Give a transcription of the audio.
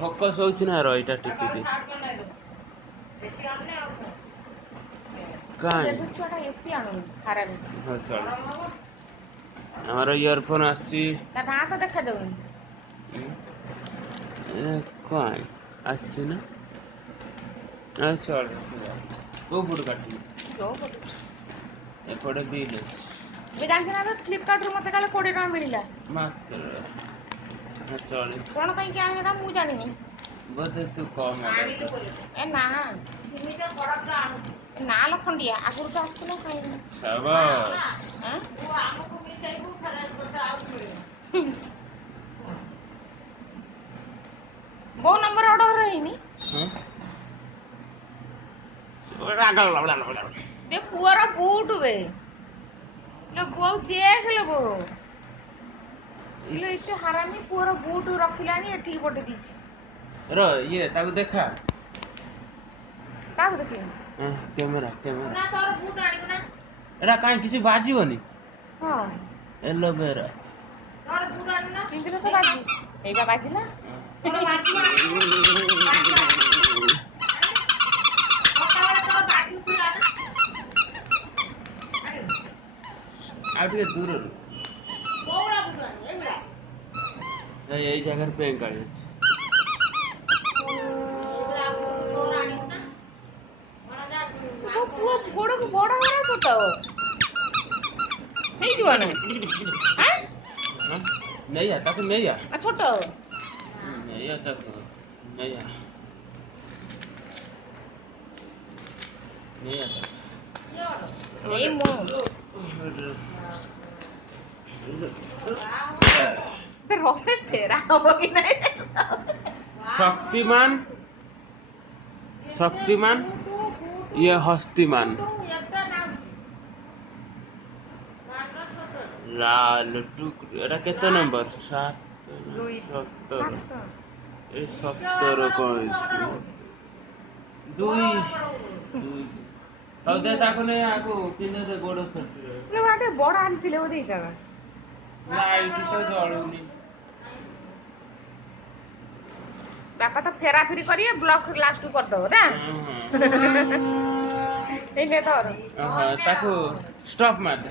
focus होउछ ना रो इटा टिपी दे काई छुआटा एसी आणु हाराबे हो चल हमारा ईयरफोन आछि ता ना तो देखा दउनी काई आछि ना आ चल को बुड काटी जो फोटो एपड़े दिले बे जानके ना फ्लिपकार्ट रो मते काले 20 टका मिलिला मात्र चल कोन पई के आनेडा मु जानिनी बोधे तू कम ए ना जिनिस प्रोडक्ट आणु ए ना ल खंडिया आगुर तो आछला खाइ शाबाश हां वो हमको मिसाइबू खराब बता आउ मिले बो नंबर ऑर्डर रहीनी हां बे पुअर बूट बे लो बो देख लो बो लो इते हरामी पुअर बूट रखिलानी एठी पटे दीची रो ये ताको देखा काग देखि कैमरा ना तोर बूट आनिबो ना एरा काई किछि बाजीबनी हां एलोवेरा तोर बूट आनि ना पिंजरे से बाजी एबा बाजीला तोर बाजी आउटे दूर कोउडा बूट आनि एबा यही जगह पे गाड़ी गोड़ को बड़ा बड़ा छोटा हो नहीं जीवन हां नहीं आता तो नहीं आ छोटा हो नहीं आता तो नहीं आ नहीं आता नहीं मो ते रोते तेरा हो कि नहीं शक्तिमान शक्तिमान ये हस्तिमान लाल टुक एटा केते नंबर 7 17 ए 17 कहै दुई दुई तो दे ताको ने आको पिने दे गोड़ सट्टी ले बाटे बड़ा आनथिले ओ देई का लाइट तो जळुनी बापा तो फेरा फेरी करिए ब्लॉक लास्ट कर दो ना हां एने तोर हां ताको स्टॉप मार दे